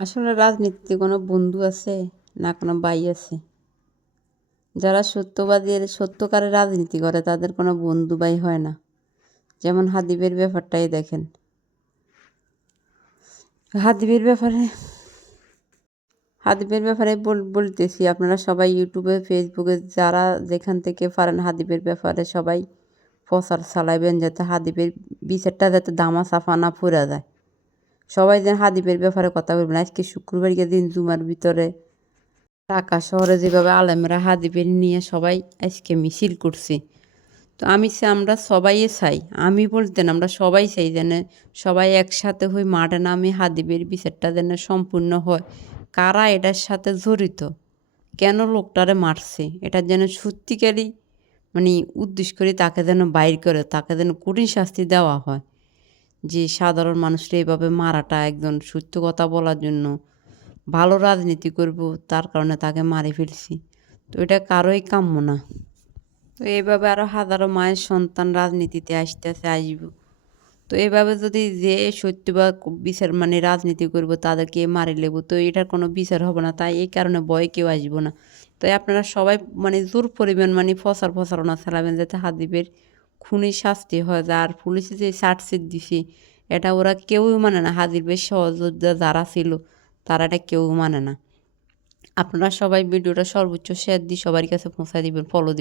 আসলে রাজনীতিতে কোনো বন্ধু আছে না কোনো ভাই আছে? যারা সত্যকারের রাজনীতি করে তাদের কোনো বন্ধু ভাই হয় না। যেমন হাদিবের ব্যাপারটাই দেখেন। হাদিবের ব্যাপারে হাদিবের ব্যাপারে বলতেছি, আপনারা সবাই ইউটিউবে ফেসবুকে যারা যেখান থেকে পারেন হাদিবের ব্যাপারে সবাই প্রচার চালাইবেন, যাতে হাদিবের বিচারটা যাতে দামা চাপা না পড়ে যায়। সবাই যেন হাদিবের ব্যাপারে কথা বলবেন। আজকে শুক্রবারকে দিন জুমার ভিতরে ঢাকা শহরে যেভাবে আলেমরা হাদিবের নিয়ে সবাই আজকে মিছিল করছি। তো আমরা সবাই চাই, আমি বলতেন আমরা সবাই চাই যেন সবাই একসাথে হই মাঠে নামে হাদিবের বিচারটা যেন সম্পূর্ণ হয়। কারা এটার সাথে জড়িত, কেন লোকটারে মারছে, এটার যেন সত্যিকারই উদ্দেশ্য করে তাকে যেন বাইর করে, তাকে যেন কঠিন শাস্তি দেওয়া হয়। যে সাধারণ মানুষরা এইভাবে মারাটা একজন সত্য কথা বলার জন্য, ভালো রাজনীতি করব তার কারণে তাকে মারি ফেলছি, তো এটা কারোই কাম্য না। তো এইভাবে আরও হাজারো মায়ের সন্তান রাজনীতিতে আসব। তো এইভাবে যদি যে সত্য বা বিচার রাজনীতি করব তাদেরকে মারি লেব, তো এটার কোনো বিচার হবে না। তাই এই কারণে ভয়ে কেউ আসবো না। তাই আপনারা সবাই জোর পরিমাণ প্রচারণা চালাবেন যাতে হাদিবের খুনি শাস্তি হয়। আর পুলিশে যে চার্জশিট দিছে এটা ওরা কেউই মানে না। হাদিবের সহযোদ্ধা যারা ছিল তারা এটা কেউ মানে না। আপনারা সবাই ভিডিওটা সর্বোচ্চ শেয়ার দিয়ে সবার কাছে পৌঁছায় দিবেন, ফলো দিবেন।